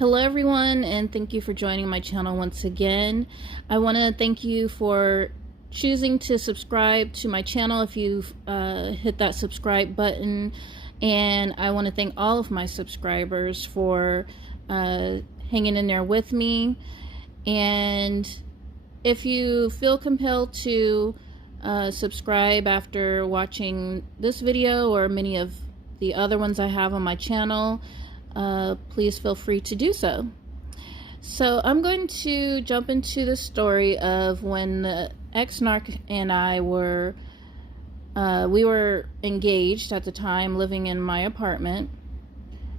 Hello everyone, and thank you for joining my channel once again. I want to thank you for choosing to subscribe to my channel if you've hit that subscribe button, and I want to thank all of my subscribers for hanging in there with me. And if you feel compelled to subscribe after watching this video or many of the other ones I have on my channel, please feel free to do so. So I'm going to jump into the story of when the ex-narc and I were we were engaged at the time, living in my apartment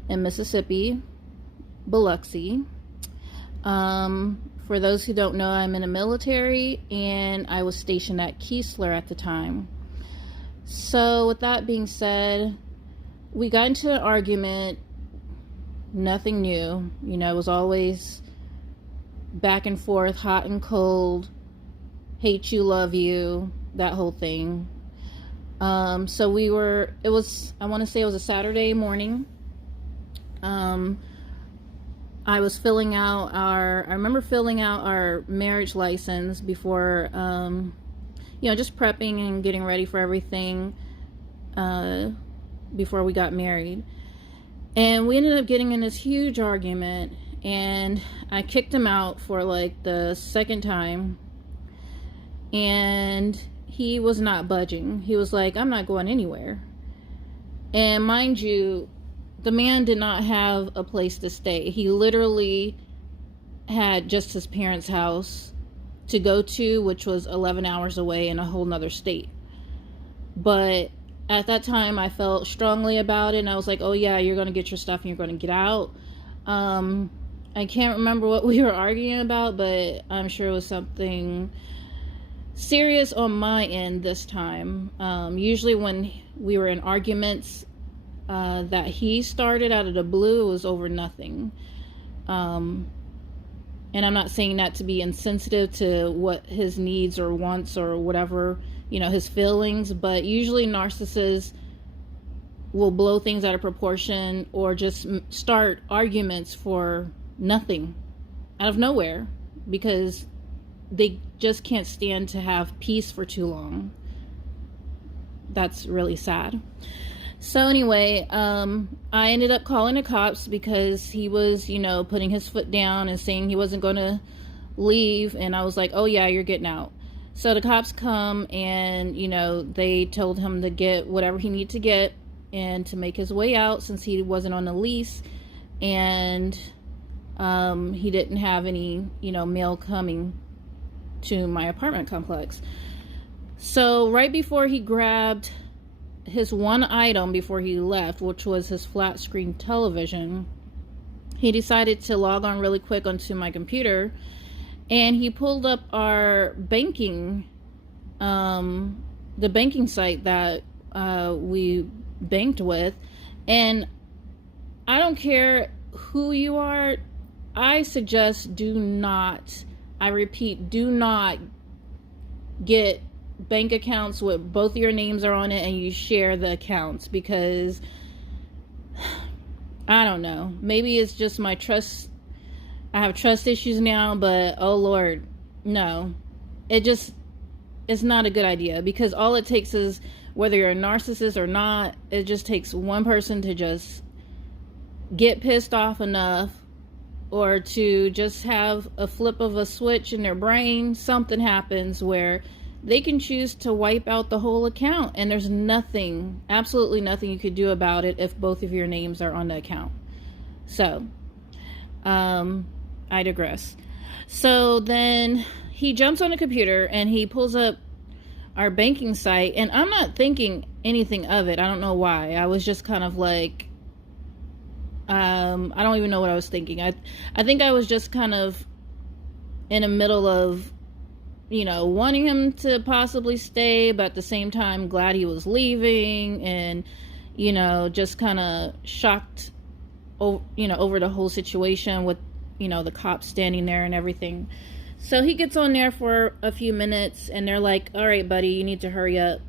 in Mississippi, Biloxi. For those who don't know, I'm in the military and I was stationed at Keesler at the time. So with that being said, we got into an argument. Nothing new, you know, it was always back and forth, hot and cold, hate you, love you, that whole thing. So I want to say it was a Saturday morning. I remember filling out our marriage license before, just prepping and getting ready for everything, before we got married. And we ended up getting in this huge argument, and I kicked him out for like the second time, and he was not budging. He was like, I'm not going anywhere. And mind you, the man did not have a place to stay. He literally had just his parents' house to go to, which was 11 hours away in a whole nother state. But at that time, I felt strongly about it, and I was like, oh yeah, you're going to get your stuff and you're going to get out. I can't remember what we were arguing about, but I'm sure it was something serious on my end this time. Usually when we were in arguments that he started out of the blue, it was over nothing. And I'm not saying that to be insensitive to what his needs or wants or whatever, his feelings, but usually narcissists will blow things out of proportion or just start arguments for nothing, out of nowhere, because they just can't stand to have peace for too long. That's really sad. So anyway, I ended up calling the cops because he was, putting his foot down and saying he wasn't going to leave, and I was like, oh yeah, you're getting out. So the cops come and, they told him to get whatever he needed to get and to make his way out since he wasn't on the lease, and he didn't have any, mail coming to my apartment complex. So right before he grabbed his one item before he left, which was his flat screen television, he decided to log on really quick onto my computer, and he pulled up our banking, the banking site that we banked with. And I don't care who you are, I suggest I repeat, do not get bank accounts with both your names are on it and you share the accounts, because I don't know, maybe it's just my trust. I have trust issues now, but oh Lord, no. It's not a good idea, because all it takes is, whether you're a narcissist or not, it just takes one person to just get pissed off enough, or to just have a flip of a switch in their brain, something happens where they can choose to wipe out the whole account, and there's nothing, absolutely nothing you could do about it if both of your names are on the account. So, I digress. So then he jumps on the computer and he pulls up our banking site, and I'm not thinking anything of it. I don't know why. I was just kind of like, I don't even know what I was thinking. I think I was just kind of in the middle of, wanting him to possibly stay, but at the same time glad he was leaving, and, just kind of shocked, over the whole situation with, the cops standing there and everything. So he gets on there for a few minutes, and they're like, all right, buddy, you need to hurry up.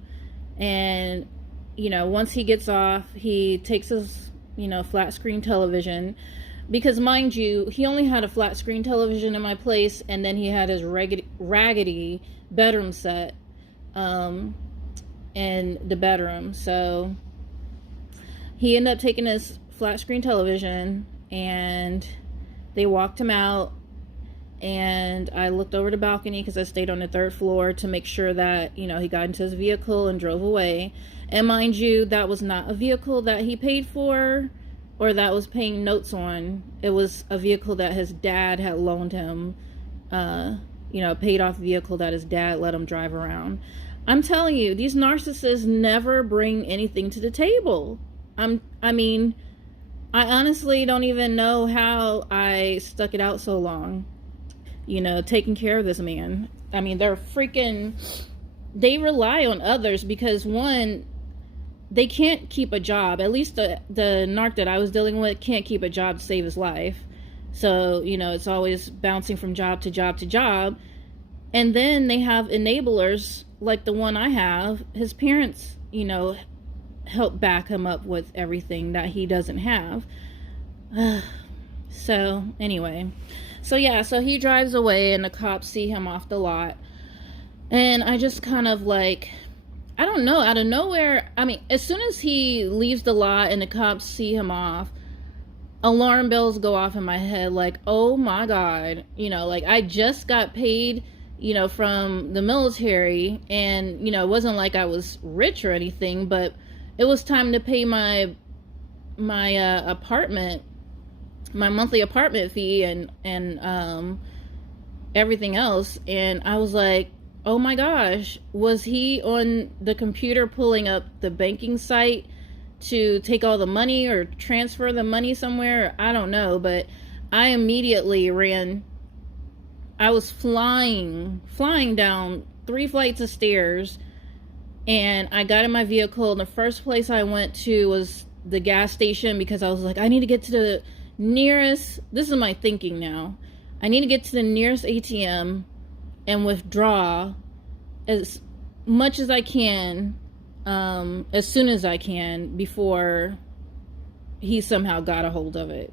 And, once he gets off, he takes his, flat screen television, Because mind you, he only had a flat screen television in my place, and then he had his raggedy bedroom set in the bedroom. So he ended up taking his flat screen television, and they walked him out, and I looked over the balcony because I stayed on the 3rd floor to make sure that, you know, he got into his vehicle and drove away. And mind you, that was not a vehicle that he paid for or that was paying notes on. It was a vehicle that his dad had loaned him, you know, a paid off vehicle that his dad let him drive around. I'm telling you, these narcissists never bring anything to the table. I mean, I honestly don't even know how I stuck it out so long, you know, taking care of this man. I mean, they rely on others because, one, they can't keep a job. At least the narc that I was dealing with can't keep a job to save his life. So, you know, it's always bouncing from job to job to job. And then they have enablers like the one I have. His parents, you know, help back him up with everything that he doesn't have. So, anyway. So, yeah, so he drives away and the cops see him off the lot. And I just kind of like, I don't know, out of nowhere, I mean, as soon as he leaves the lot and the cops see him off, alarm bells go off in my head like, oh my God, you know, like I just got paid, you know, from the military, and, you know, it wasn't like I was rich or anything, but it was time to pay my apartment, my monthly apartment fee and everything else. And I was like, oh my gosh, was he on the computer pulling up the banking site to take all the money or transfer the money somewhere? I don't know, but I immediately ran. I was flying down 3 flights of stairs, and I got in my vehicle, and the first place I went to was the gas station because I was like, I need to get to the nearest, this is my thinking now, I need to get to the nearest ATM and withdraw as much as I can, as soon as I can, before he somehow got a hold of it.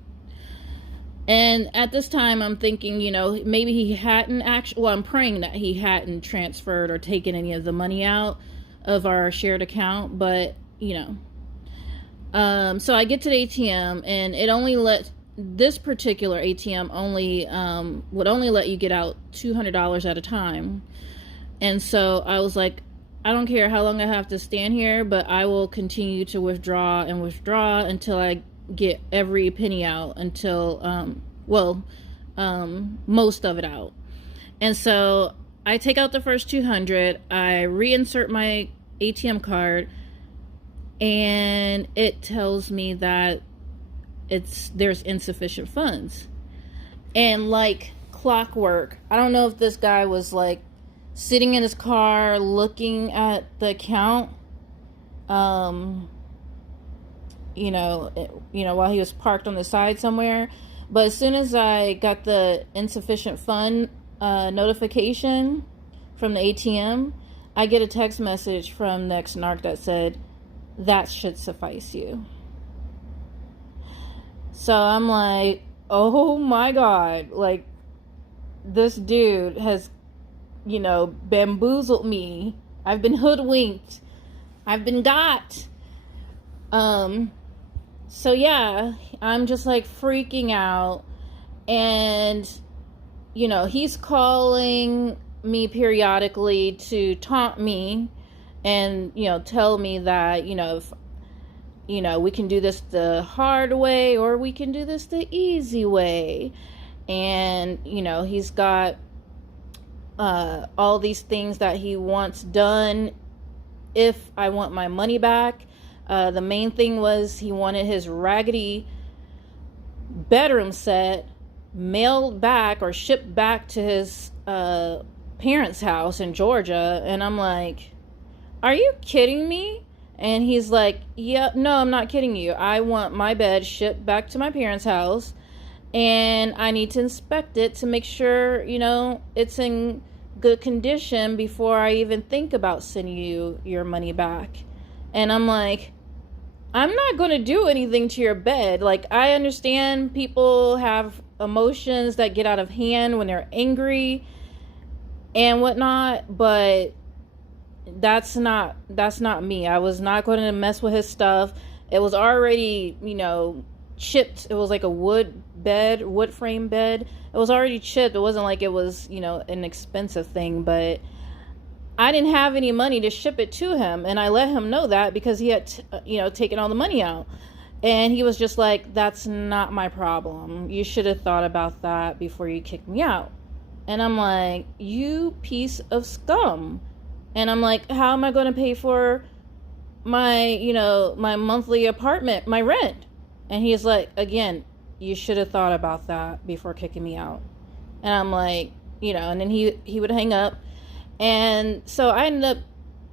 And at this time, I'm thinking, you know, maybe he hadn't actually, well, I'm praying that he hadn't transferred or taken any of the money out of our shared account, but, you know. So I get to the ATM, and it only this particular ATM only would only let you get out $200 at a time. And so I was like, I don't care how long I have to stand here, but I will continue to withdraw until I get every penny out, until most of it out. And so I take out the first 200, I reinsert my ATM card, and it tells me that there's insufficient funds. And like clockwork, I don't know if this guy was like sitting in his car looking at the account, you know, while he was parked on the side somewhere. But as soon as I got the insufficient fund notification from the ATM, I get a text message from the ex-narc that said, that should suffice you. So I'm like, oh my God, like this dude has, you know, bamboozled me. I've been hoodwinked. I've been got. So yeah, I'm just like freaking out, and, you know, he's calling me periodically to taunt me and, you know, tell me that, you know, if, you know, we can do this the hard way or we can do this the easy way. And, you know, he's got all these things that he wants done if I want my money back. The main thing was he wanted his raggedy bedroom set mailed back or shipped back to his parents' house in Georgia. And I'm like, are you kidding me? And he's like, yeah, no, I'm not kidding you. I want my bed shipped back to my parents' house, and I need to inspect it to make sure, you know, it's in good condition before I even think about sending you your money back. And I'm like, I'm not going to do anything to your bed. Like, I understand people have emotions that get out of hand when they're angry and whatnot, but that's not me. I was not going to mess with his stuff. It was already, chipped. It was like a wood frame bed. It was already chipped. It wasn't like it was, an expensive thing, but I didn't have any money to ship it to him, and I let him know that because he had, taken all the money out. And he was just like, that's not my problem. You should have thought about that before you kicked me out. And I'm like, you piece of scum. And I'm like, how am I going to pay for my, my monthly apartment, my rent? And he's like, again, you should have thought about that before kicking me out. And I'm like, and then he would hang up. And so I ended up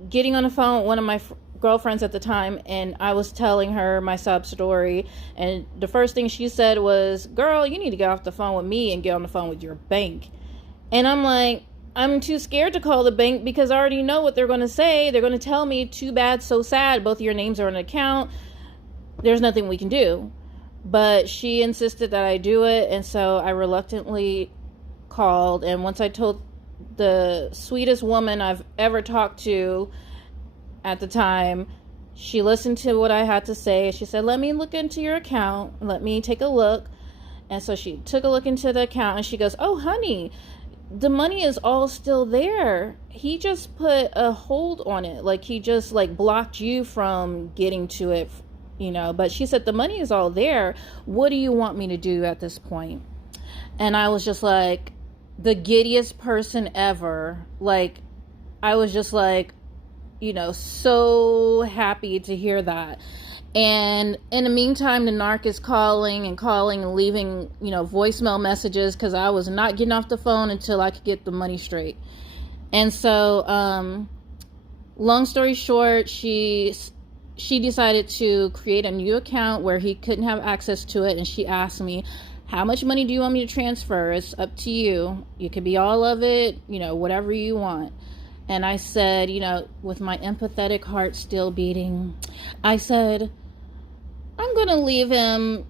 getting on the phone with one of my girlfriends at the time, and I was telling her my sob story. And the first thing she said was, girl, you need to get off the phone with me and get on the phone with your bank. And I'm like, I'm too scared to call the bank because I already know what they're going to say. They're going to tell me, too bad, so sad, both of your names are on an account. There's nothing we can do. But she insisted that I do it, and so I reluctantly called. And once I told the sweetest woman I've ever talked to at the time, she listened to what I had to say. She said, let me look into your account. Let me take a look. And so she took a look into the account, and she goes, oh, honey, the money is all still there. He just put a hold on it. Like, he just, blocked you from getting to it, But she said, the money is all there. What do you want me to do at this point? And I was just like, the giddiest person ever. Like, I was just like, so happy to hear that. And in the meantime, the narc is calling and leaving, voicemail messages because I was not getting off the phone until I could get the money straight. And so, long story short, she decided to create a new account where he couldn't have access to it. And she asked me, how much money do you want me to transfer? It's up to you. You could be all of it, whatever you want. And I said, with my empathetic heart still beating, I said, I'm going to leave him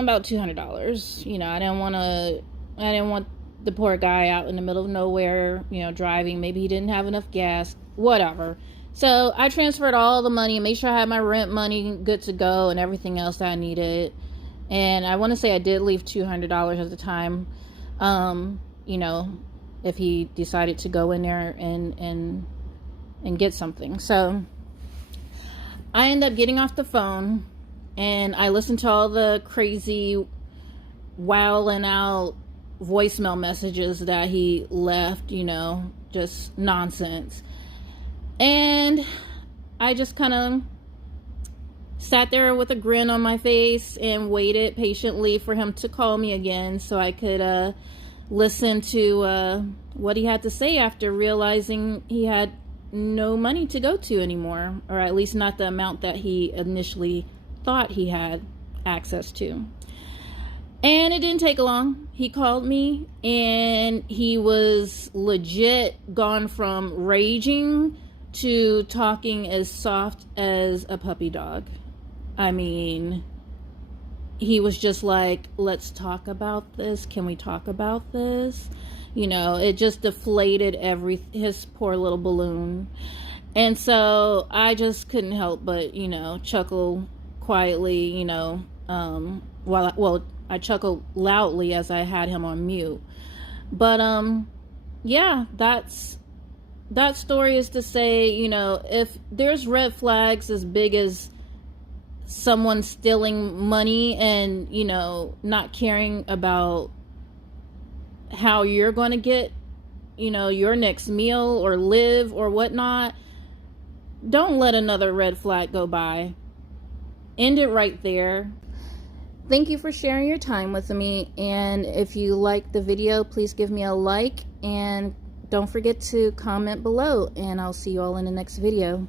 about $200. I didn't want the poor guy out in the middle of nowhere, driving. Maybe he didn't have enough gas, whatever. So I transferred all the money and made sure I had my rent money good to go and everything else that I needed. And I want to say I did leave $200 at the time, if he decided to go in there and get something. So I ended up getting off the phone, and I listened to all the crazy, wilding out voicemail messages that he left, just nonsense. And I just kind of sat there with a grin on my face and waited patiently for him to call me again so I could listen to what he had to say after realizing he had no money to go to anymore, or at least not the amount that he initially thought he had access to. And it didn't take long. He called me, and he was legit gone from raging to talking as soft as a puppy dog. I mean, he was just like, let's talk about this. Can we talk about this? It just deflated his poor little balloon. And so I just couldn't help but, chuckle quietly, I chuckled loudly as I had him on mute. But, yeah, that story is to say, if there's red flags as big as someone stealing money and, not caring about how you're going to get, your next meal or live or whatnot, don't let another red flag go by. End it right there. Thank you for sharing your time with me. And if you like the video, please give me a like, and don't forget to comment below, and I'll see you all in the next video.